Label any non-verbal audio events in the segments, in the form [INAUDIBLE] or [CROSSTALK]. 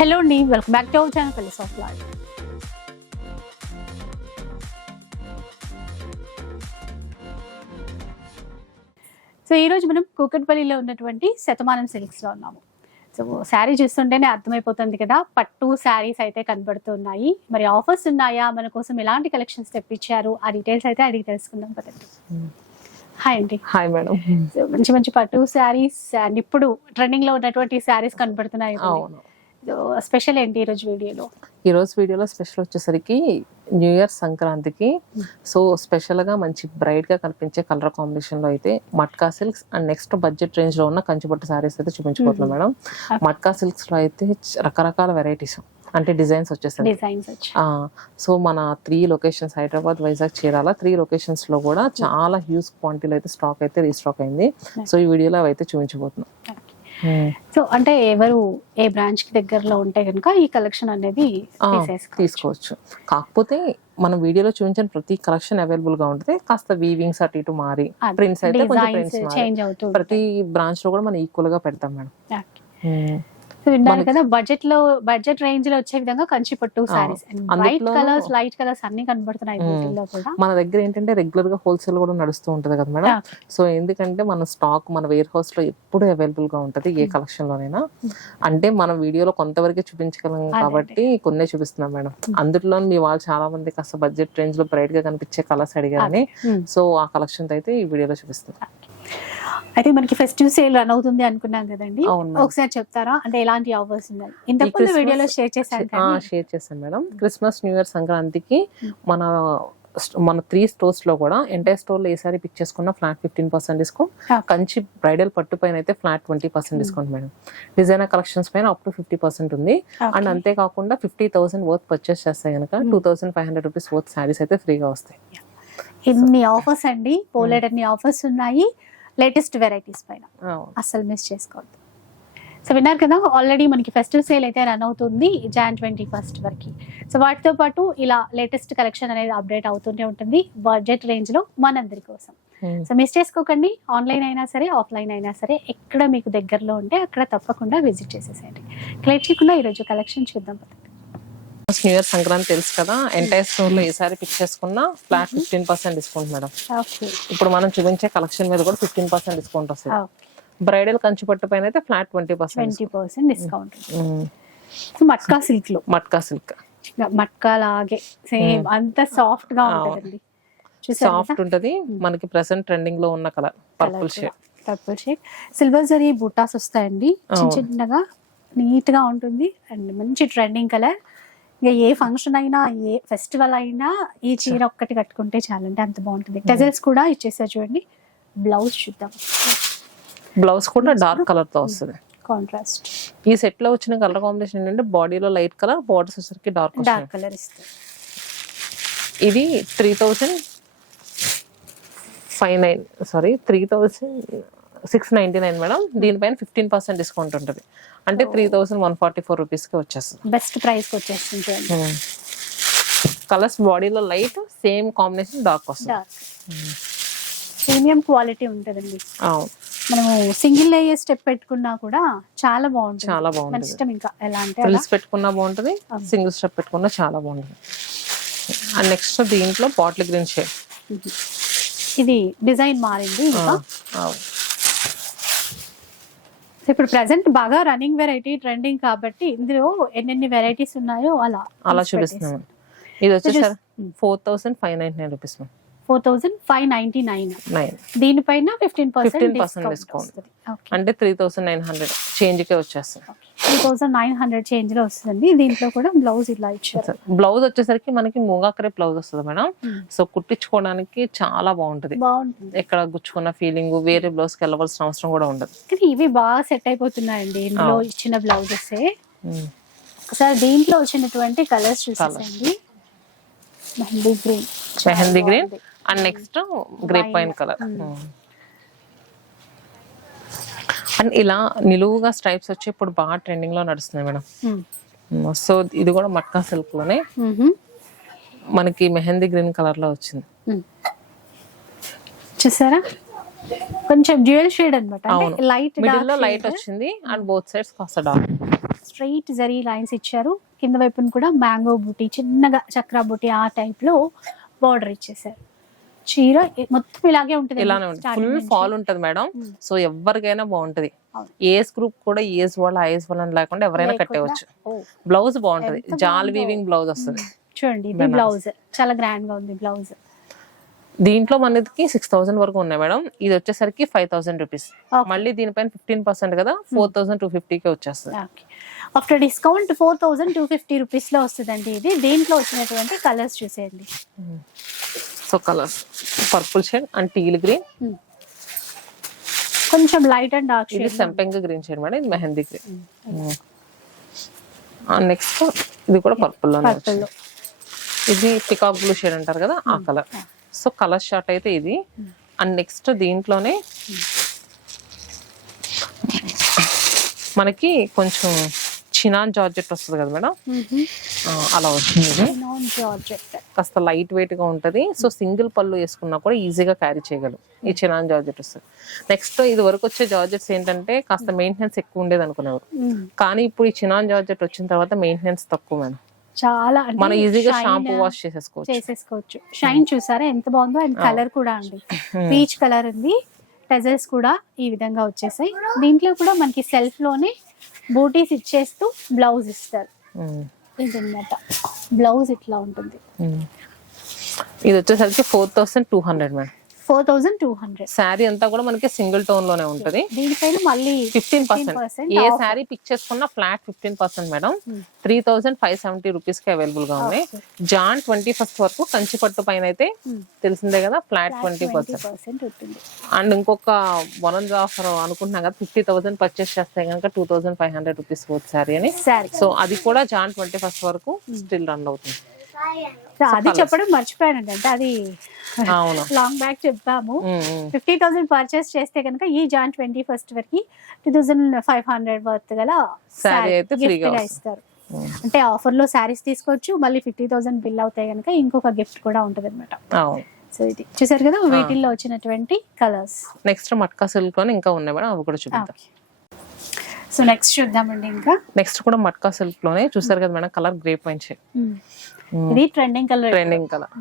Hello అండి welcome back to our channel పెళ్ళి soft life so ఈరోజు మనం కూకట్పల్లిలో ఉన్నటువంటి శతమానం సిల్క్స్లో ఉన్నాము. సో శారీ చూస్తుంటేనే అర్థమైపోతుంది కదా పట్టు శారీస్ అయితే కనబడుతున్నాయి. మరి ఆఫర్స్ ఉన్నాయా? మన కోసం ఎలాంటి కలెక్షన్స్ తెప్పించారు? ఆ డీటెయిల్స్ అయితే అడిగి తెలుసుకుందాం కదండి హాయ్ అండి హాయ్ మేడం సో మంచి మంచి పట్టు శారీస్ అండ్ ఇప్పుడు ట్రెండింగ్లో ఉన్నటువంటి శారీస్ కనబడుతున్నాయి. అవును. స్పెషల్ ఏంటి ఈరోజు వీడియోలో? ఈ రోజు వీడియోలో స్పెషల్ వచ్చేసరికి న్యూ ఇయర్ సంక్రాంతికి. సో స్పెషల్గా మంచి బ్రైట్గా కనిపించే కలర్ కాంబినేషన్లో అయితే Matka silks and next budget రేంజ్లో ఉన్న కంచిపట్టు సారీస్ అయితే చూపించబోతున్నాం మేడం. మట్కా సిల్క్స్లో అయితే రకరకాల వెరైటీస్ అంటే డిజైన్స్ వచ్చేసరికి డిజైన్స్ వచ్చి ఆ, సో మన three locations Hyderabad Vizag Chirala three లొకేషన్స్లో కూడా చాలా హ్యూజ్ క్వాంటిటీలో అయితే స్టాక్ అయితే రీస్టాక్ అయింది. సో ఈ వీడియోలో అవి అయితే చూపించబోతున్నాం సో అంటే ఎవరు ఏ బ్రాంచ్కి దగ్గరలో ఉంటే కనుక ఈ కలెక్షన్ అనేది తీసుకోవచ్చు. కాకపోతే మనం వీడియోలో చూపించిన ప్రతి కలెక్షన్ అవైలబుల్గా ఉంటుంది. కాస్త వీవింగ్స్ అటు ఇటు మారి ప్రింట్స్ అయితే కొంచెం ప్రింట్స్ ప్రతి బ్రాంచ్లో కూడా మనం ఈక్వల్గా పెడతాం మేడం. సో విన్నారు కదా బడ్జెట్లో బడ్జెట్ రేంజ్లో వచ్చే విధంగా కంచి పట్టు సారీస్ అందులోనూ- కలర్స్ లైట్ కలర్స్ అన్ని కనబడుతున్నాయి మ్మ్. వీటిల్లో కూడా. మన దగ్గర ఏంటంటే రెగ్యులర్గా హోల్సేల్ కూడా నడుస్తూ ఉంటది కదా మేడం. సో ఎందుకంటే మన స్టాక్ మన వేర్ హౌస్లో ఎప్పుడు అవైలబుల్గా ఉంటది ఏ కలెక్షన్ లోనైనా అంటే మనం వీడియోలో కొంతవరకే చూపించగలం. కాబట్టి కొన్నే చూపిస్తున్నాం మేడం. అందులో మీ వాళ్ళు చాలా మంది కాస్త బడ్జెట్ రేంజ్లో బ్రైట్గా కనిపించే కలర్స్ అడిగారని. సో ఆ కలెక్షన్ అయితే ఈ వీడియోలో చూపిస్తున్నాం. అయితే మనకి ఫెస్టివ్ సేల్ రన్ అవుతుంది అనుకున్నాం కదండి. ఒకసారి చెప్తారా? అంటే ఎలాంటి ఆఫర్స్ ఉన్నాయి? ఇంతకు వీడియోలో షేర్ చేశాను షేర్ చేశాను మేడం. క్రిస్మస్ న్యూ ఇయర్ సంక్రాంతికి. మన మన త్రీ స్టోర్స్లో కూడా ఎంటైర్ స్టోర్లో ఏసారి పిక్ చేసుకున్న flat fifteen percent discount. Kanchi bridal పట్టు పైన అయితే flat twenty percent discount madam. Designer collections పైన అప్ టు ఫిఫ్టీ పర్సెంట్ ఉంది. అండ్ అంతేకాకుండా ఫిఫ్టీ థౌసండ్ వర్త్ పర్చేస్ చేస్తే కనుక two thousand five hundred rupees worth saris అయితే ఫ్రీగా వస్తాయి. ఇన్ని ఆఫర్స్ అండి? పోలేడ్ అన్ని ఆఫర్స్ ఉన్నాయి. లేటెస్ట్ వెరైటీస్ పైన. అస్సలు మిస్ చేసుకోవద్దు. సో విన్నారు కదా ఆల్రెడీ మనకి ఫెస్టివ్ సేల్ అయితే రన్ అవుతుంది జాన్ ట్వంటీ ఫస్ట్ వరకు. సో వాటితో పాటు ఇలా లేటెస్ట్ కలెక్షన్ అనేది అప్డేట్ అవుతూనే ఉంటుంది బడ్జెట్ రేంజ్లో మనందరి కోసం. Hmm. సో మిస్ చేసుకోకండి ఆన్లైన్ అయినా సరే ఆఫ్లైన్ అయినా సరే ఎక్కడ మీకు దగ్గరలో ఉంటే అక్కడ తప్పకుండా విజిట్ చేసేసేయండి. క్లియర్ చేయకుండా ఈరోజు కలెక్షన్ చూద్దాం న్యూ ఇయర్ సంక్రాంతి తెలుసు కదా? ఎంటైర్ స్టోర్లో ఏసారి పిక్ చేసుకున్న flat fifteen percent discount madam. ఇప్పుడు మనం చూపించే కలెక్షన్ మీద కూడా ఫిఫ్టీన్ పర్సెంట్ డిస్కౌంట్ వస్తుంది. బ్రైడల్ కంచి పట్టు పైన అయితే flat twenty percent twenty percent discount Matka సిల్క్లో. మట్కా సిల్క్ మట్కా లాగే సేమ్ అంత సాఫ్ట్గా ఉంటుందండి. చూసారు సాఫ్ట్ ఉంటది. మనకి ప్రెసెంట్ ట్రెండింగ్లో ఉన్న colour purple shade purple shade silver zari బుటాస్ వస్తాయండి. చిన్న. చిన్నగా నీట్గా ఉంటుంది. అండ్ మంచి ట్రెండింగ్ కలర్ ఇంకా ఏ ఫంక్షన్ అయినా ఏ ఫెస్టివల్ అయినా ఈ చీర ఒక్కటి కట్టుకుంటే చాలంటే అంత బాగుంటుంది. టెజల్స్ కూడా ఇచ్చేసారు చూడండి. బ్లౌజ్ చూద్దాం. బ్లౌజ్ కూడా డార్క్ కలర్తో వస్తుంది. కాంట్రాస్ట్ ఈ సెట్లో వచ్చిన కలర్ కాంబినేషన్ ఏంటంటే బాడీలో లైట్ కలర్ బార్డర్స్ వచ్చేసరికి డార్క్ డార్క్ కలర్ ఇస్తుంది ఇది three thousand five nine sorry three thousand six ninety nine madam. దీనిపైన ఫిఫ్టీన్ పర్సెంట్ డిస్కౌంట్ ఉంటుంది. అంటే three thousand one forty four రూపీస్కి వచ్చేస్తుంది. బెస్ట్ ప్రైస్ వచ్చేస్తుంది కలర్స్ బాడీలో లైట్ సేమ్ కాంబినేషన్ డార్క్ వస్తుంది. ప్రీమియం క్వాలిటీ ఉంటుందండి. అవును. మనము సింగిల్ లేయర్ స్టెప్ పెట్టుకున్నా కూడా చాలా బాగుంటుంది. చాలా బాగుంటుంది. ఇష్టం ఇంకా ఎలా అంటే ఫ్రిల్స్ పెట్టుకున్నా బాగుంటుంది. సింగిల్ స్టెప్ పెట్టుకున్నా చాలా బాగుంటుంది. అండ్ నెక్స్ట్ దీంట్లో బాటిల్ గ్రీన్ షేడ్. ఇది డిజైన్ మారింది ఇంకా. అవును. ఇప్పుడు ప్రెసెంట్ బాగా రన్నింగ్ వెరైటీ ట్రెండింగ్ కాబట్టి ఇందులో ఎన్నెన్ని వెరైటీస్ ఉన్నాయో అలా అలా చూపిస్తున్నాను ఇది వచ్చేసరి four thousand five ninety nine rupees four thousand five ninety nine. Nine. దీనిపైన ఫిఫ్టీన్ పర్సెంట్ 15% డిస్కౌంట్ అంటే త్రీ థౌసండ్ నైన్ హండ్రెడ్ చేంజ్కే వచ్చేస్తుంది. త్రీ థౌసండ్ నైన్ హండ్రెడ్ చేంజ్లో వస్తుంది. దీంట్లో కూడా బ్లౌజ్ ఇలా ఇచ్చారు. బ్లౌజ్ వచ్చేసరికి మనకి మూగాకరే బ్లౌజ్ వస్తుంది మేడం. Hmm. సో కుట్టించుకోవడానికి చాలా బాగుంటుంది. బాగుంటుంది. ఎక్కడ గుచ్చుకున్న ఫీలింగ్ వేరే బ్లౌజ్కి వెళ్ళవలసిన అవసరం కూడా ఉండదు. కానీ ఇవి బాగా సెట్ అయిపోతున్నాయండి ఇందులో. ఇచ్చిన బ్లౌజెస్ Hmm. ఒకసారి దీంట్లో వచ్చినటువంటి colours చూసేసండి mehndi green. Mehndi green and next grey Wine. Pine colour. Hmm. And ఇలా నిలువుగా స్ట్రైప్స్ వచ్చి ఇప్పుడు బాగా ట్రెండింగ్లో నడుస్తుంది మేడం. సో ఇది కూడా మట్కా సిల్క్లోనే మనకి మెహందీ గ్రీన్ కలర్లో వచ్చింది చూసారా? కొంచెం డ్యూయల్ షేడ్ అనమాట. లైట్ మిడిల్లో లైట్ వచ్చింది అండ్ బోత్ సైడ్స్ కాస్త డార్క్ స్ట్రైట్ జరీ లైన్స్ ఇచ్చారు. కింద వైపున కూడా మ్యాంగో బూటీ చిన్నగా చక్రా బూటీ ఆ టైప్లో బార్డర్ ఇచ్చేసారు చీర మొత్తం ఇలాగే ఉంటుంది ఇలానే ఉంటుంది. ఫుల్ ఫాల్ ఉంటది మేడం. సో ఎవరికైనా బాగుంటది. ఏజ్ గ్రూప్ కూడా ఏజ్ వాళ్ళ ఏజ్ వాళ్ళ లేకుండా ఎవరైనా కట్టేవచ్చు బ్లౌజ్ బాగుంటది. జాల్. వీవింగ్ బ్లౌజ్ వస్తుంది. చూడండి ఇది బ్లౌజ్ చాలా గ్రాండ్గా ఉంది బ్లౌజ్ దీంట్లో మనకి సిక్స్ థౌసండ్ వరకు ఉన్నాయి మేడం. ఇది వచ్చేసరికి ఫైవ్ థౌసండ్ రూపీస్. మళ్ళీ దీనిపైన ఫిఫ్టీన్ పర్సెంట్ కదా ఫోర్ థౌసండ్ టూ ఫిఫ్టీకి వచ్చేస్తుంది. After discount four thousand two fifty రూపీస్లో వస్తుందండి ఇది. దీంట్లో వచ్చినటువంటి కలర్స్ చూసేయండి. So colours purple shade and teal green. కొంచెం లైట్ అండ్ డార్క్ ఇది షేడ్ సెంపెంగ్ గ్రీన్ షేడ్ మేడం ఇది మెహందీ గ్రీన్. నెక్స్ట్ ఇది కూడా పర్పుల్ వచ్చింది. ఇది పికాక్ బ్లూ షేడ్ అంటారు కదా ఆ కలర్. సో కలర్ షార్ట్ అయితే ఇది. అండ్ నెక్స్ట్ దీంట్లోనే మనకి కొంచెం చినాన్ జార్జెట్ వస్తుంది కదా మేడం? అలా వచ్చింది జార్జెట్. కాస్త లైట్ వెయిట్గా ఉంటది. సో సింగిల్ పళ్ళు వేసుకున్నా కూడా ఈజీగా క్యారీ చేయగలం. ఈ చినాన్ జార్జెట్ వస్తుంది. నెక్స్ట్ ఇది వరకు వచ్చే జార్జెట్స్ ఏంటంటే కాస్త మెయింటెనెన్స్ ఎక్కువ ఉండేది అనుకునేవారు. కానీ ఇప్పుడు ఈ చినాన్ జార్జెట్ వచ్చిన తర్వాత మెయింటెనెన్స్ తక్కువ మేడం. చాలా మనం ఈజీగా షాంపూ వాష్ చేసేసుకోవచ్చు. చేసేసుకోవచ్చు. షైన్ చూసారా? ఎంత బాగుందో? అండ్ కలర్ కూడా అండి. పీచ్ కలర్ ఉంది. టెజల్స్ కూడా ఈ విధంగా వచ్చేసాయి. దీంట్లో కూడా మనకి సెల్ఫ్లోనే బూటీస్ ఇచ్చేస్తూ బ్లౌజ్ ఇస్తారు. ఇదన్నమాట. బ్లౌజ్ ఇట్లా ఉంటుంది. ఇది వచ్చేసరికి four thousand two hundred madam four thousand two hundred. Sari అంతా కూడా మనకి సింగిల్ టోన్లోనే ఉంటది. దీనిపైన మళ్ళీ ఫిఫ్టీన్ పర్సెంట్. 15% ఏ. శారీ పిక్ చేసుకున్నా flat fifteen percent madam. Three thousand five seventy రూపీస్కి అవైలబుల్గా ఉన్నాయి జాన్ ట్వంటీ ఫస్ట్ వరకు కంచి పట్టు పైన అయితే. తెలిసిందే కదా ఫ్లాట్ ట్వంటీ పర్సెంట్. అండ్ ఇంకొక వన్ అండ్ ఆఫర్ అనుకుంటున్నాం కదా ఫిఫ్టీ థౌసండ్ పర్చేస్ చేస్తే కనుక two thousand five hundred rupees పోతుంది శారీ అని. సో అది కూడా జాన్ ట్వంటీ ఫస్ట్ వరకు స్టిల్ రన్ అవుతుంది. అది చెప్పడం మర్చిపోయానండి. అంటే అది లాంగ్ బ్యాక్ చెప్పాము. ఫిఫ్టీ థౌసండ్ పర్చేస్ చేస్తే కనుక ఈ జాన్ ట్వంటీ ఫస్ట్ వరకు two thousand five hundred worth గల Saree saree అయితే gift free గా గా వస్తుంది. ఇస్తారు. అంటే ఆఫర్లో శారీస్ తీసుకోవచ్చు. మళ్ళీ ఫిఫ్టీ థౌసండ్ బిల్ అవుతాయి కనుక ఇంకొక గిఫ్ట్ కూడా ఉంటుంది అనమాట సో ఇది. చూసారు కదా వీటిల్లో వచ్చినటువంటి కలర్స్ నెక్స్ట్ మట్కా సిల్క్లోనే ఇంకా ఉన్నాయి మేడం. అవి కూడా చూపిద్దాం. సో నెక్స్ట్ చూద్దామండి ఇంకా. నెక్స్ట్ కూడా మట్కా సిల్క్లోనే చూసారు కదా madam colour grape wine shade Hmm. ఇది trending colour trending colour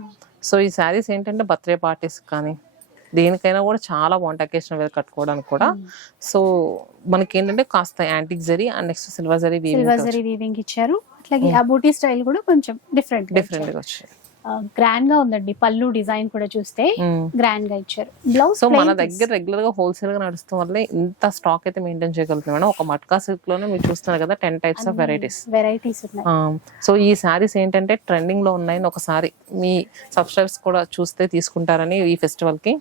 so ఈ శారీస్ ఏంటంటే బర్త్డే పార్టీస్ కానీ దేనికైనా కూడా చాలా బాగుంటాయి అకేషన్ వేర్ కట్టుకోవడానికి కూడా. సో మనకి ఏంటంటే కాస్త antique zari and next silver zari silver zari weaving ఇచ్చారు. అట్లాగే ఆ బూటీ స్టైల్ కూడా కొంచెం డిఫరెంట్ డిఫరెంట్గా వచ్చాయి. గ్రాండ్గా ఉందండి. పళ్ళు డిజైన్ కూడా చూస్తే గ్రాండ్గా ఇచ్చారు. బ్లౌజ్ సో మన దగ్గర రెగ్యులర్గా హోల్సేల్గా నడుస్తున్న వల్లే ఇంత స్టాక్ అయితే మెయింటైన్ చేయగలుగుతాం మేడం. ఒక మట్కా సిల్క్లోనే మీరు చూస్తున్నారు కదా ten types of varieties varieties ఉన్నాయి. సో ఈ శారీస్ ఏంటంటే ట్రెండింగ్లో ఉన్నాయని ఒకసారి మీ సబ్స్క్రైబర్స్ కూడా చూస్తే తీసుకుంటారని ఈ ఫెస్టివల్కి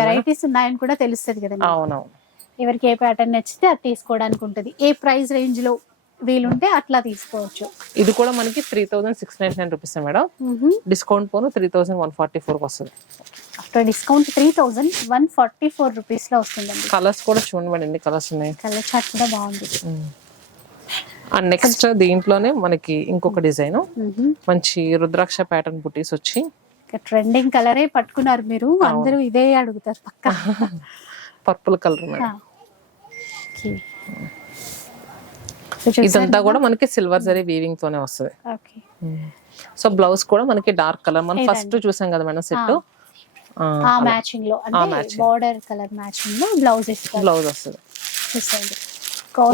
వెరైటీస్ ఉన్నాయని కూడా తెలుస్తుంది కదండి. అవునవును. ఎవరికి ఏ ప్యాటర్న్ నచ్చితే అది తీసుకోవడానికి ఉంటుంది. ఏ ప్రైస్ రేంజ్లో వీలుంటే అట్లా తీసుకోవచ్చు. ఇది కూడా మనకి three thousand six ninety nine rupees madam? Discount పోను three thousand one forty four వస్తుంది. After discount three thousand one forty four రూపీస్లో వస్తుందండి. కలర్స్ కూడా చూడండి కలర్స్ ఉన్నాయి? కలర్ చార్ట్ కూడా బాగుంది. అండ్ నెక్స్ట్ దీంట్లోనే మనకి ఇంకొక డిజైన్. మంచి రుద్రాక్ష ప్యాటర్న్ బుటీస్ వచ్చి. ట్రెండింగ్ కలరే పట్టుకున్నారు మీరు అందరూ ఇదే అడుగుతారు పక్క. Purple colour madam. ఇదంతా కూడా మనకి సిల్వర్ జరీ వీవింగ్ తోనే వస్తుంది. ఓకే సో బ్లౌజ్ కూడా మనకి డార్క్ కలర్ మనం ఫస్ట్ చూసాం కదా మేడం సెట్ ఆ. మ్యాచింగ్లో. బార్డర్ కలర్ మ్యాచింగ్లో బ్లౌజ్ బ్లౌజ్ వస్తుంది.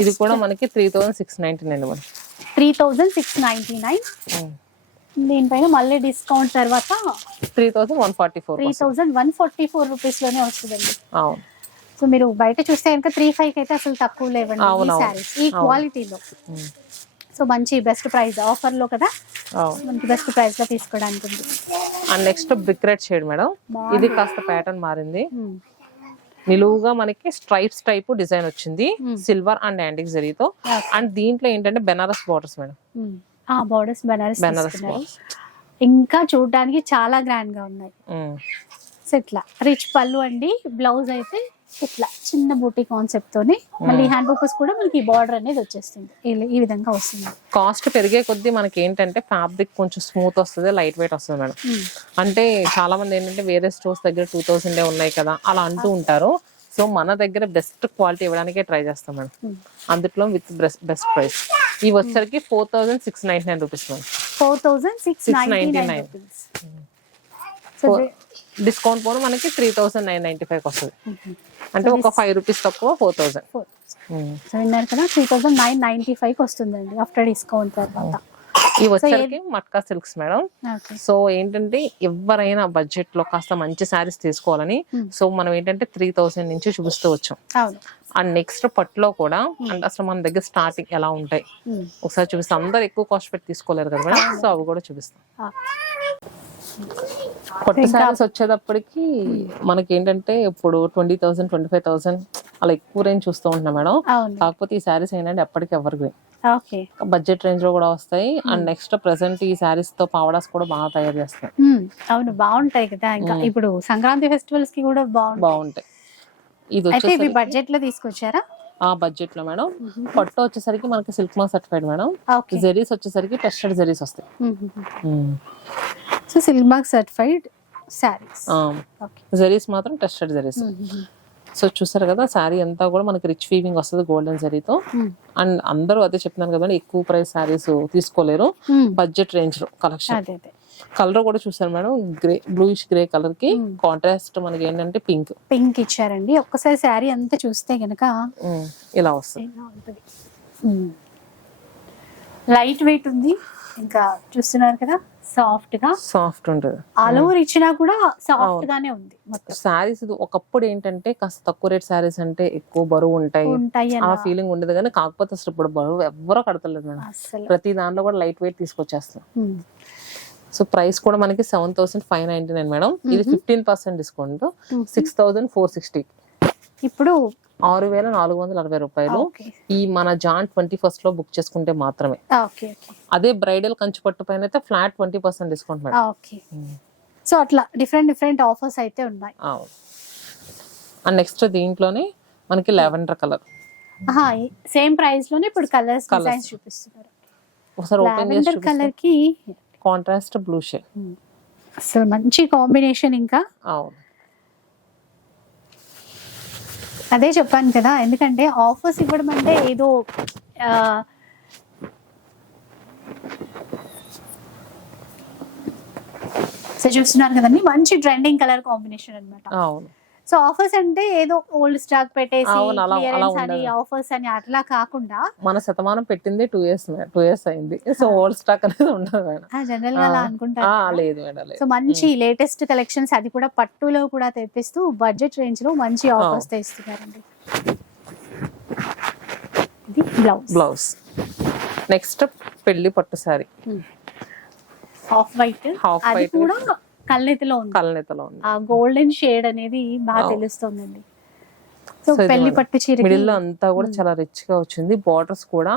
ఇది కూడా మనకి three thousand six ninety nine madam. Three thousand six ninety nine దీనిపైన మళ్ళీ డిస్కౌంట్ తర్వాత three thousand one forty four three thousand one forty four రూపీస్లోనే వస్తుందండి. అవును. సో మీరు బయట చూస్తే కనుక త్రీ ఫైవ్ అయితే అసలు తక్కువ లేవండి ఈ. సారీస్ ఈ క్వాలిటీలో. సో మంచి బెస్ట్ ప్రైస్ ఆఫర్లో కదా? మనకి బెస్ట్ ప్రైస్లో తీసుకోవడానికి ఉంది. And next red shade madam. ఇది కాస్త ప్యాటర్న్ మారింది. నిలువుగా మనకి స్ట్రైప్స్ టైప్ డిజైన్ వచ్చింది. సిల్వర్ అండ్ యాంటిక్ జరీతో. అండ్ దీంట్లో ఏంటంటే బెనారస్ బార్డర్స్ మేడం. ఆ బార్డర్స్ బనారస్ బెనారస్ ఇంకా చూడడానికి చాలా గ్రాండ్గా ఉన్నాయి. సో ఇట్లా. రిచ్ పళ్ళు అండి బ్లౌజ్ అయితే ఇట్లా చిన్న బూటీ కాన్సెప్ట్ తోనే మళ్ళీ హ్యాండ్ పర్పస్ కూడా మనకి బార్డర్ అనేది వచ్చేస్తుంది. ఈ- ఈ విధంగా వస్తుంది. కాస్ట్ పెరిగే కొద్దీ మనకి ఏంటంటే ఫ్యాబ్రిక్ కొంచెం స్మూత్ వస్తుంది లైట్ వెయిట్ వస్తుంది మేడం. అంటే చాలా మంది ఏంటంటే వేరే స్టోర్స్ దగ్గర టూ థౌసండ్ ఉన్నాయి కదా అలా అంటూ ఉంటారు. సో మన దగ్గర బెస్ట్ క్వాలిటీ ఇవ్వడానికే ట్రై చేస్తాం మేడం. అందులో విత్ బెస్ట్ బెస్ట్ ప్రైస్ ఇవి వచ్చేసరికి four thousand six ninety nine rupees madam. Four thousand six ninety nine 699. Rupees so discount పోను మనకి three thousand nine ninety five వస్తుంది. అంటే ఒక ఫైవ్ రూపీస్ తక్కువ ఫోర్ థౌసండ్. సో విన్నారు కదా three thousand nine ninety five వస్తుందండి ఆఫ్టర్ డిస్కౌంట్ తర్వాత. ఇవి వచ్చేసరికి మట్కా సిల్క్స్ మేడం. సో ఏంటంటే ఎవరైనా బడ్జెట్లో కాస్త మంచి శారీస్ తీసుకోవాలని. సో మనం ఏంటంటే త్రీ థౌసండ్ నుంచి చూపిస్తూ వచ్చాం. అండ్ నెక్స్ట్ పట్టులో కూడా అంటే అసలు మన దగ్గర స్టార్టింగ్ ఎలా ఉంటాయి? Hmm. ఒకసారి చూపిస్తాం. అందరు ఎక్కువ కాస్ట్ పెట్టి తీసుకోలేరు కదా మేడం? సో అవి కూడా చూపిస్తాం. కొత్త శారీస్ వచ్చేటప్పటికి మనకి ఏంటంటే ఇప్పుడు twenty thousand twenty five thousand అలా ఎక్కువ రేంజ్ చూస్తూ ఉంటున్నాం మేడం. కాకపోతే ఈ శారీస్ ఏంటంటే ఎప్పటికీ ఎవర్ గ్రీన్ ఓకే. బడ్జెట్ రేంజ్లో కూడా వస్తాయి. అండ్ నెక్స్ట్ ప్రెసెంట్ ఈ శారీస్తో పావడాస్ కూడా బాగా తయారు చేస్తాయి Hmm. అవును బాగుంటాయి కదా. ఇంకా ఇప్పుడు సంక్రాంతి ఫెస్టివల్స్కి కూడా బాగుంటాయి. ఇది అయితే ఇవి బడ్జెట్లో తీసుకొచ్చారా? ఆ బడ్జెట్లో మేడం. పట్టు వచ్చేసరికి మనకి silk mark certified madam. Zaris వచ్చేసరికి టెస్టెడ్ జెరీస్ వస్తాయి. So silk mark certified saris zaris మాత్రం టెస్టెడ్ జెరీస్ సో చూసారు కదా శారీ అంతా కూడా మనకి రిచ్ వీవింగ్ వస్తుంది గోల్డెన్ జరీతో అండ్ అందరూ అదే చెప్తున్నాను కదండి ఎక్కువ ప్రైస్ శారీస్ తీసుకోలేరు. బడ్జెట్ రేంజ్లో కలెక్షన్ కలర్ కూడా చూసారు మేడం. గ్రే బ్లూయిష్ గ్రే కలర్కి కాంట్రాస్ట్ మనకి ఏంటంటే పింక్ పింక్ ఇచ్చారండి. ఒక్కసారి శారీ అంతా చూస్తే గనక ఇలా వస్తుంది. లైట్ వెయిట్ ఉంది. ఇంకా చూస్తున్నారు కదా సాఫ్ట్గా. సాఫ్ట్ ఉంటుంది. ఆల్ ఓవర్ ఇచ్చినా కూడా సాఫ్ట్ గానే ఉంది ఇది ఒకప్పుడు ఏంటంటే కాస్త తక్కువ రేట్ శారీస్ అంటే ఎక్కువ బరువు ఉంటాయి. ఆ ఫీలింగ్ ఉండదు కానీ కాకపోతే అసలు ఇప్పుడు బరువు ఎవ్వరూ కడతలేదు మేడం. ప్రతి దాంట్లో కూడా లైట్ వెయిట్ తీసుకొచ్చేస్తాం. సో ప్రైస్ కూడా మనకి seven thousand five ninety nine madam ఇది fifteen percent discount. Six thousand four sixty ఇప్పుడు ఆరు వేల నాలుగు వందల అరవై రూపాయలు. ఈ మన జాన్ ట్వంటీ ఫస్ట్లో బుక్ చేసుకుంటే మాత్రమే. అదే బ్రైడల్ కంచి పట్టు పైన అయితే flat twenty percent discount madam okay. So అట్లా డిఫరెంట్ డిఫరెంట్ ఆఫర్స్ అయితే ఉన్నాయి. అండ్ నెక్స్ట్ దీంట్లోనే మనకి లెవెండర్ కలర్ సేమ్ ప్రైస్లోనే ఇప్పుడు కలర్స్. డిజైన్స్ చూపిస్తున్నారు. ఒకసారి ఓపెన్ కలర్కి కాంట్రాస్ట్ బ్లూ షేడ్. అసలు మంచి కాంబినేషన్ ఇంకా. అవును. అదే చెప్పాను కదా ఎందుకంటే ఆఫర్స్ ఇవ్వడం అంటే ఏదో సో చూస్తున్నారు కదండి మంచి ట్రెండింగ్ కలర్ కాంబినేషన్ అన్నమాట. అవును. సో ఆఫర్స్ అంటే ఏదో ఓల్డ్ స్టాక్ పెట్టేసి అని. ఆఫర్స్ అని అట్లా కాకుండా మన శతమానం పెట్టింది టూ ఇయర్స్ టూ ఇయర్స్ అయింది. సో ఓల్డ్ స్టాక్ అనేది ఉండదు జనరల్గా అలా. లేదు మేడం సో మంచి లేటెస్ట్ కలెక్షన్స్ అది కూడా పట్టులో కూడా తెప్పిస్తూ బడ్జెట్ రేంజ్లో మంచి ఆఫర్స్ తెస్తున్నారండి. ఇది బ్లౌజ్ బ్లౌజ్ నెక్స్ట్ పెళ్ళి పట్టు సారీ హాఫ్ వైట్ అది white. కూడా కల్నెతిలో ఉంది. కలనేతలో ఉంది. ఆ గోల్డెన్ షేడ్ అనేది బాగా. తెలుస్తుందండి. సో పెళ్ళి పట్టు చీర అంతా కూడా చాలా రిచ్గా వచ్చింది. బార్డర్స్ కూడా.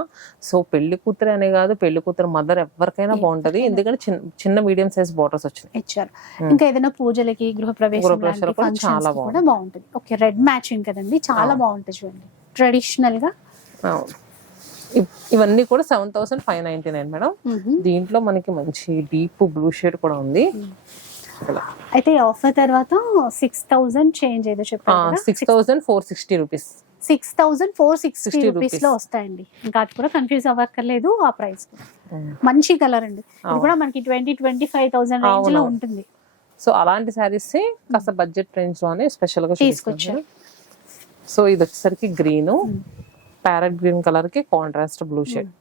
సో పెళ్ళి కూతురు అనే కాదు పెళ్ళి కూతురు మదర్ ఎవరికైనా బాగుంటది. ఎందుకంటే చిన్న చిన్న మీడియం సైజ్ బార్డర్స్ వచ్చినాయి. ఇచ్చారు. ఇంకా ఏదైనా పూజలకి గృహప్రవేశం చాలా బాగుంటుంది. ఓకే రెడ్ మ్యాచింగ్ కదండి. చాలా బాగుంటుంది చూడండి. ట్రెడిషనల్గా. ఇవన్నీ కూడా seven thousand five ninety nine madam దీంట్లో మనకి మంచి డీప్ బ్లూ షేడ్ కూడా ఉంది. అయితే ఆఫర్ తర్వాత సిక్స్ థౌసండ్ చేంజ్ ఏదో చెప్పారు six thousand four sixty rupees six thousand four sixty 60 rupees. లో వస్తాయండి. ఇంకా అది కూడా కన్ఫ్యూజ్ అవ్వక్కర్లేదు ఆ ప్రైస్ మంచి కలర్ అండి. ఇది కూడా మనకి ట్వంటీ ట్వంటీ ఫైవ్ థౌసండ్ రేంజ్లో. ఉంటుంది. సో అలాంటి శారీస్ కాస్త బడ్జెట్ రేంజ్లోనే స్పెషల్గా తీసుకొచ్చారు. సో ఇది వచ్చేసరికి గ్రీన్ ప్యారెట్ గ్రీన్ కలర్కి కాంట్రాస్ట్ బ్లూ షేడ్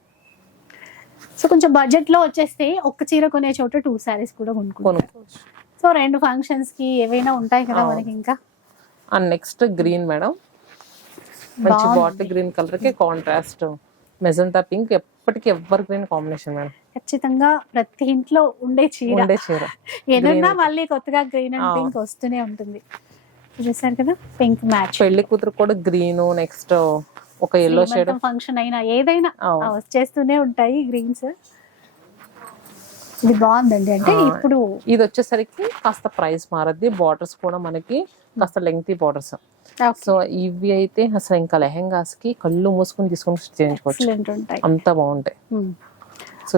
సో కొంచెం బడ్జెట్లో వచ్చేస్తే ఒక్క చీర కొనే చోట టూ సారీస్ కూడా కొనుక్కోవచ్చు. సో రెండు ఫంక్షన్స్కి ఏవైనా ఉంటాయి కదా. మనకి ఇంకా? అండ్ నెక్స్ట్ గ్రీన్ మేడం మంచి. బాటిల్ గ్రీన్ కలర్కి కాంట్రాస్ట్ మెజంతా పింక్ ఎప్పటికీ ఎవర్ గ్రీన్ కాంబినేషన్ మేడం ఖచ్చితంగా ప్రతి ఇంట్లో ఉండే చీర. ఉండే చీర. [LAUGHS] ఏదన్నా మళ్ళీ కొత్తగా గ్రీన్ అండ్. పింక్ వస్తూనే ఉంటుంది. చూసారు కదా? పింక్ మ్యాచ్ పెళ్ళి కూతురు కూడా గ్రీన్ నెక్స్ట్ ఒక ఎల్లో షేడ్ ఫంక్షన్ అయినా ఏదైనా వచ్చేస్తూనే ఉంటాయి గ్రీన్స్ ఇది బాగుందండి. అంటే. ఇప్పుడు ఇది వచ్చేసరికి కాస్త ప్రైస్ మారద్ది. బార్డర్స్ కూడా మనకి కాస్త లెంగ్తీ బార్డర్స్ సో ఇవి అయితే అసలు ఇంకా లెహెంగాస్కి కళ్ళు మూసుకుని తీసుకొని చేయించుకోవచ్చు. అంత బాగుంటాయి.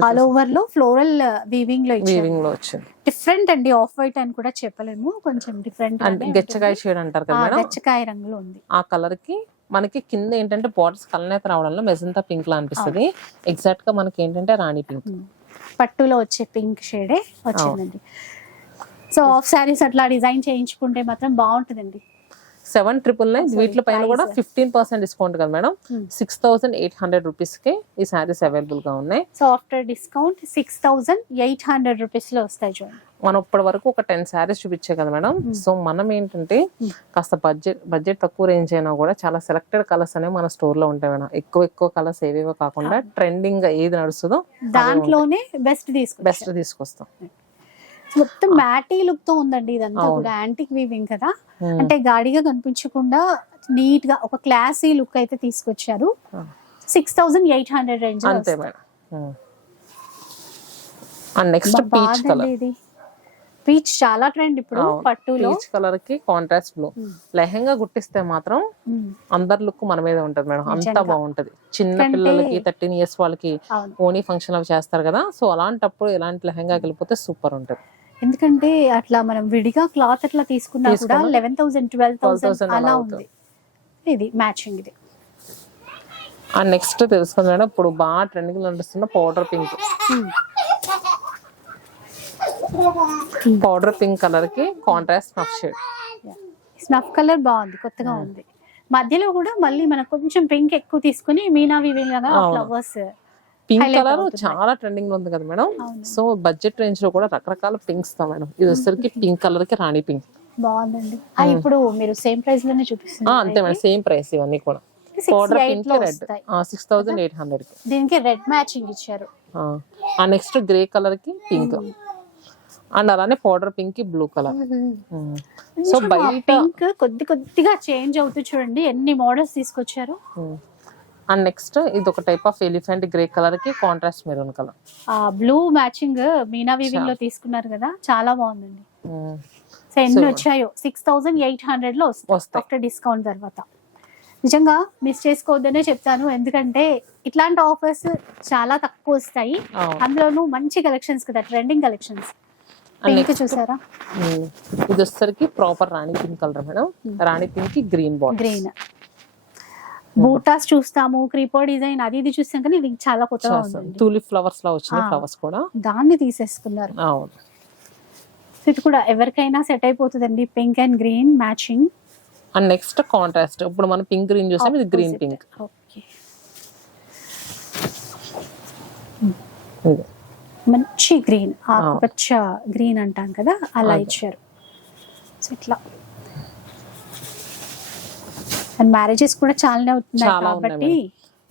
ఆల్ ఓవర్లో ఫ్లోరల్ వీవింగ్లో ఇచ్చారు. వీవింగ్లో వచ్చింది డిఫరెంట్ అండి. ఆఫ్ వైట్ అని కూడా చెప్పలేము. కొంచెం డిఫరెంట్ అంటే గచ్చకాయ షేడ్ అంటారు కదా గచ్చకాయ రంగులో ఉంది. ఆ కలర్కి మనకి కింద ఏంటంటే బార్డర్స్ కలనేత రావడంలో మెజంతా పింక్ లా అనిపిస్తుంది. ఎగ్జాక్ట్గా మనకి ఏంటంటే రాణి పింక్ పట్టులో వచ్చే పింక్ షేడే వచ్చిందండి. సో ఆఫ్ శారీస్ అట్లా డిజైన్ చేయించుకుంటే మాత్రం బాగుంటుందండి. Seven triple nine. వీటి పైన కూడా. ఫిఫ్టీన్ పర్సెంట్ డిస్కౌంట్ కదా madam. Hmm. Six thousand eight hundred రూపీస్కి ఈ శారీస్ అవైలబుల్గా ఉన్నాయి. So after discount six thousand eight hundred రూపీస్లో వస్తాయి చూడండి. మనం ఇప్పటి వరకు ఒక టెన్ శారీస్ చూపించే కదా మేడం. సో మనం ఏంటంటే కాస్త బడ్జెట్ బడ్జెట్ తక్కువ రేంజ్ అయినా కూడా చాలా సెలెక్టెడ్ కలర్స్ అనేవి మన స్టోర్లో ఉంటాయి మేడం. ఎక్కువ ఎక్కువ కలర్స్ ఏవేవో కాకుండా ట్రెండింగ్గా ఏది నడుస్తుందో దాంట్లోనే బెస్ట్ తీసుకుంటారు బెస్ట్ తీసుకొస్తాం. మొత్తం మ్యాటీ లుక్తో ఉందండి ఇదంతా కూడా. యాంటిక్ వీవింగ్ కదా. అంటే గాడిగా కనిపించకుండా నీట్గా ఒక క్లాసీ లుక్ అయితే తీసుకొచ్చారు. Six thousand eight hundred range అంతే madam. And next peach colour ఇది. పీచ్ చాలా ట్రెండ్ ఇప్పుడు పట్టులో. పీచ్ కలర్కి కాంట్రాస్ట్ బ్లూ లెహంగా గుట్టిస్తే మాత్రం. అందరి లుక్ మన మీద ఉంటది మేడం. అంతా. బాగుంటది. చిన్న పిల్లలకి థర్టీన్ ఇయర్స్ వాళ్ళకి ఓనీ ఫంక్షన్ అవి చేస్తారు కదా. సో అలాంటప్పుడు ఇలాంటి లెహంగా వెళ్ళిపోతే సూపర్ ఉంటది. ఎందుకంటే అట్లా మనం విడిగా క్లాత్ అట్లా తీసుకున్నా కూడా లెవెన్ థౌసండ్ ట్వెల్వ్ థౌసండ్ 12,000 అలా ఉంది. ఇది మ్యాచింగ్ ఇది. అండ్ నెక్స్ట్ తెలుసుకుంది మేడం. ఇప్పుడు బాగా ట్రెండింగ్ నడుస్తున్న పౌడర్ పింక్ పౌడర్ పింక్ కలర్కి contrast snuff shade snuff colour బాగుంది కొత్తగా ఉంది. మధ్యలో కూడా మళ్ళీ మనకు కొంచెం పింక్ ఎక్కువ తీసుకుని మీనా వివింగ్ లాగా అవును. Flowers pink colour. చాలా ట్రెండింగ్లో ఉంది కదా మేడం. సో బడ్జెట్ రేంజ్లో కూడా రకరకాల పింక్స్ తా మేడం. ఇది వచ్చేసరికి పింక్ కలర్కి రాణి పింక్ బాగుందండి. ఇప్పుడు మీరు సేమ్ ప్రైస్లోనే చూపిస్తున్నారు అంతే మేడం. సేమ్ ప్రైస్ ఇవన్నీ కూడా. Powder pink red. Six thousand eight హండ్రెడ్కి. దీనికి రెడ్ మ్యాచింగ్ ఇచ్చారు. ఆ నెక్స్ట్ గ్రే కలర్కి పింక్ అండ్ అలానే పౌడర్ పింక్కి బ్లూ కలర్ సో బయట పింక్ కొద్ది కొద్దిగా చేంజ్ అవుతూ చూడండి. ఎన్ని మోడల్స్ తీసుకొచ్చారు? అండ్ నెక్స్ట్ ఇది ఒక టైప్ ఆఫ్ ఎలిఫెంట్ గ్రే కలర్కి కాంట్రాస్ట్ మెరూన్ కలర్ ఆ బ్లూ మ్యాచింగ్ మీనా వివింగ్లో తీసుకున్నారు కదా చాలా బాగుందండి. సో ఎన్ని వచ్చాయో? సిక్స్ థౌసండ్ ఎయిట్ హండ్రెడ్లో వస్తాయి. ఆఫ్టర్ డిస్కౌంట్ తర్వాత. నిజంగా మిస్ చేసుకోవద్దనే చెప్తాను ఎందుకంటే ఇట్లాంటి ఆఫర్స్ చాలా తక్కువ వస్తాయి. అందులోనూ మంచి కలెక్షన్స్ కదా ట్రెండింగ్ కలెక్షన్స్ చూసారా? ఇది వచ్చేసరికి proper rani pink colour madam. Rani పింక్కి గ్రీన్ బాడీ గ్రీన్ బూటాస్ చూస్తాము క్రీపర్ డిజైన్ అది ఇది చూస్తాం కానీ ఇది చాలా కొత్తగా టూలిప్ ఫ్లవర్స్ లా వచ్చిన. ఫ్లవర్స్ కూడా. దాన్ని తీసేసుకున్నారు. అవును. ఇది కూడా ఎవరికైనా సెట్ అయిపోతుందండి. Pink and green matching. And next contrast. ఇప్పుడు మనం పింక్ గ్రీన్ చూసాం ఇది గ్రీన్ పింక్. ఇది. మంచి గ్రీన్ ఆకుపచ్చ గ్రీన్ అంటాం కదా అలా ఇచ్చారు. సో ఇట్లా. అండ్ మ్యారేజెస్ కూడా చాలానే అవుతున్నాయి కాబట్టి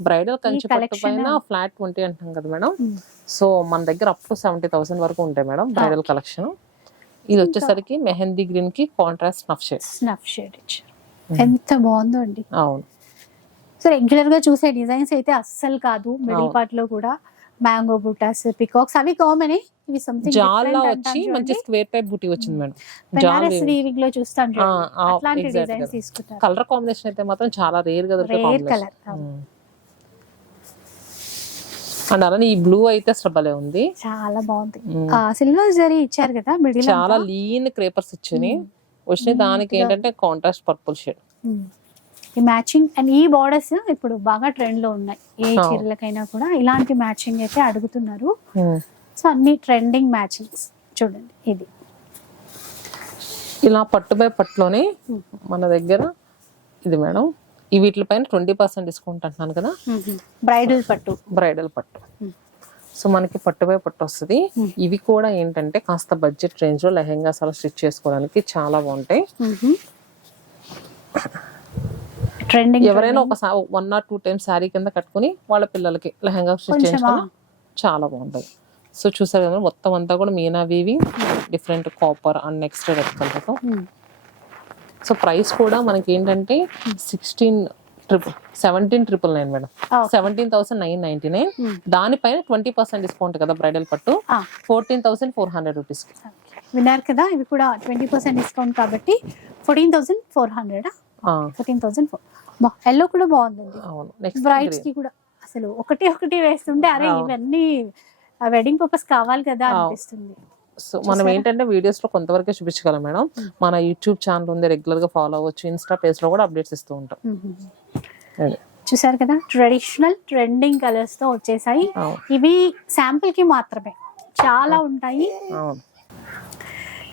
బ్రైడల్ కంచి పట్టు పైన ఫ్లాట్ ట్వంటీ అంటాం కదా మేడం. సో మన దగ్గర అప్ టు సెవెంటీ థౌసండ్ వరకు ఉంటాయి మేడం బ్రైడల్ కలెక్షన్. ఇది వచ్చేసరికి మెహందీ గ్రీన్కి contrast snuff shade snuff shade ఎంత బాగుందో అండి. అవును. సో రెగ్యులర్గా చూసే డిజైన్స్ అయితే అస్సలు కాదు మిడిల్. పార్ట్లో కూడా. మ్యాంగో బుటాస్ పికాక్స్ అవి కామన్ ఇవి సంథింగ్ జాల్ వచ్చి మంచి స్క్వేర్ టైప్ బూటీ వచ్చింది మేడం. బెనారస్ వీవింగ్లో చూస్తాం చూడండి. ఆ, అట్లాంటి డిజైన్స్గా. తీసుకుంటారు. కలర్ కాంబినేషన్ అయితే మాత్రం చాలా రేర్గా రేర్ కలర్ అండ్ అలానే ఈ బ్లూ అయితే అసలు ఉంది. చాలా బాగుంది. సిల్వర్ జరీ ఇచ్చారు కదా మిడిల్ చాలా లీన్ క్రేపర్స్ ఇచ్చాయి వచ్చిన దానికి ఏంటంటే కాంట్రాస్ట్ పర్పుల్ షేడ్ ఈ మ్యాచింగ్ అండ్ ఈ బార్డర్స్ ఇప్పుడు బాగా ట్రెండ్లో ఉన్నాయి. ఏ. చీరలకైనా కూడా ఇలాంటి మ్యాచింగ్ అయితే అడుగుతున్నారు. సో అన్ని ట్రెండింగ్ మ్యాచింగ్స్ చూడండి ఇది. ఇలా పట్టు బై పట్టులోనే మన దగ్గర ఇది మేడం ఈ వీటిపైన ట్వంటీ పర్సెంట్ డిస్కౌంట్ అంటున్నాను కదా? బ్రైడల్ పట్టు. బ్రైడల్ పట్టు. సో మనకి పట్టు బై పట్టు వస్తుంది. ఇవి కూడా ఏంటంటే కాస్త బడ్జెట్ రేంజ్లో లెహెంగాస్ అలా స్టిచ్ చేసుకోవడానికి చాలా బాగుంటాయి. ట్రెండింగ్ ఎవరైనా ఒక one or two times sari కింద కట్టుకుని వాళ్ళ పిల్లలకి లెహంగా స్టిచ్? చేయించుకుని చాలా బాగుంటది. సో చూసారు కదా మొత్తం అంతా కూడా meena weaving different copper and next red colour so price కూడా మనకి ఏంటంటే sixteen triple seventeen triple nine madam. Seventeen thousand nine ninety nine దానిపైన ట్వంటీ పర్సెంట్ డిస్కౌంట్ కదా బ్రైడల్ పట్టు. Fourteen thousand four hundred rupees విన్నారు కదా ఇవి కూడా ట్వంటీ పర్సెంట్ డిస్కౌంట్ కాబట్టి fourteen thousand four hundred fourteen thousand four yellow కూడా బాగుందండి. బ్రైడ్స్కి కూడా. అసలు ఒకటి ఒకటి వేస్తుంటే అరే. ఇవన్నీ వెడ్డింగ్ పర్పస్ కావాలి కదా. అనిపిస్తుంది. సో మనం ఏంటంటే వీడియోస్లో కొంతవరకే చూపించగలం మేడం. మన యూట్యూబ్ ఛానల్ ఉంది రెగ్యులర్గా ఫాలో అవ్వచ్చు. ఇన్స్టా పేజ్లో కూడా అప్డేట్స్ ఇస్తూ ఉంటాం. చూసారు కదా? ట్రెడిషనల్ ట్రెండింగ్ కలర్స్తో వచ్చేసాయి. ఇవి శాంపుల్కి మాత్రమే. చాలా ఉంటాయి.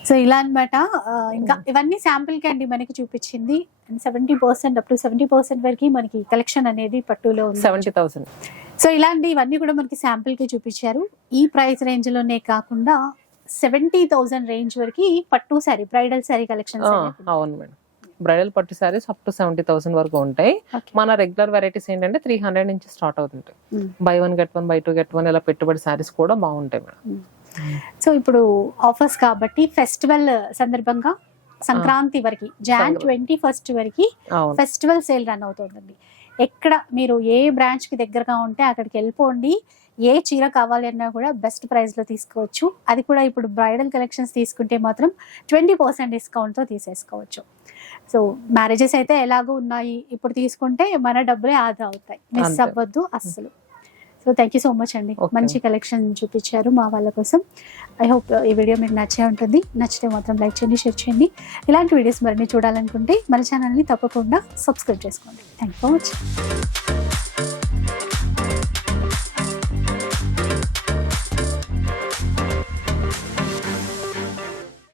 సో ఇలా అన్నమాట ఆ, ఇంకా ఇవన్నీ శాంపుల్కి అండి మనకి చూపించింది. Seventy percent up to seventy percent వరకు మనకి కలెక్షన్ అనేది పట్టులో సెవెంటీ థౌసండ్ సో ఇలాంటి ఇవన్నీ కూడా మనకి శాంపుల్కి చూపించారు. ఈ ప్రైస్ రేంజ్లోనే కాకుండా సెవెంటీ థౌసండ్ రేంజ్ వరకు పట్టు సారీ బ్రైడల్ సారీ కలెక్షన్స్ అవును మేడం. బ్రైడల్ పట్టు saris up to seventy thousand వరకు ఉంటాయి. మన రెగ్యులర్ వెరైటీస్ ఏంటంటే త్రీ హండ్రెడ్ నుంచి స్టార్ట్ అవుతుంటాయి. Buy one get one buy two get one ఇలా పెట్టుబడి సారీస్ కూడా బాగుంటాయి మేడం. సో ఇప్పుడు ఆఫర్స్ కాబట్టి ఫెస్టివల్ సందర్భంగా సంక్రాంతి వరకు జాన్. ట్వంటీ ఫస్ట్ వరకు ఫెస్టివల్ సేల్ రన్ అవుతుందండి. ఎక్కడ మీరు ఏ బ్రాంచ్కి దగ్గరగా ఉంటే అక్కడికి వెళ్ళిపోండి. ఏ చీర కావాలి అన్నా కూడా బెస్ట్ ప్రైస్లో తీసుకోవచ్చు. అది కూడా ఇప్పుడు బ్రైడల్ కలెక్షన్స్ తీసుకుంటే మాత్రం ట్వంటీ పర్సెంట్ డిస్కౌంట్తో తీసేసుకోవచ్చు. సో మ్యారేజెస్ అయితే ఎలాగో ఉన్నాయి. ఇప్పుడు తీసుకుంటే మన డబ్బులే ఆదా అవుతాయి. మిస్. అవ్వద్దు అస్సలు. So thank you so much అండి. మంచి కలెక్షన్ చూపించారు మా వాళ్ళ కోసం. ఐ హోప్ ఈ వీడియో మీకు నచ్చే ఉంటుంది. నచ్చితే మాత్రం లైక్ చేయండి షేర్ చేయండి. ఇలాంటి వీడియోస్ మరిన్ని చూడాలనుకుంటే మన ఛానల్ని తప్పకుండా సబ్స్క్రైబ్ చేసుకోండి. Thank you for watching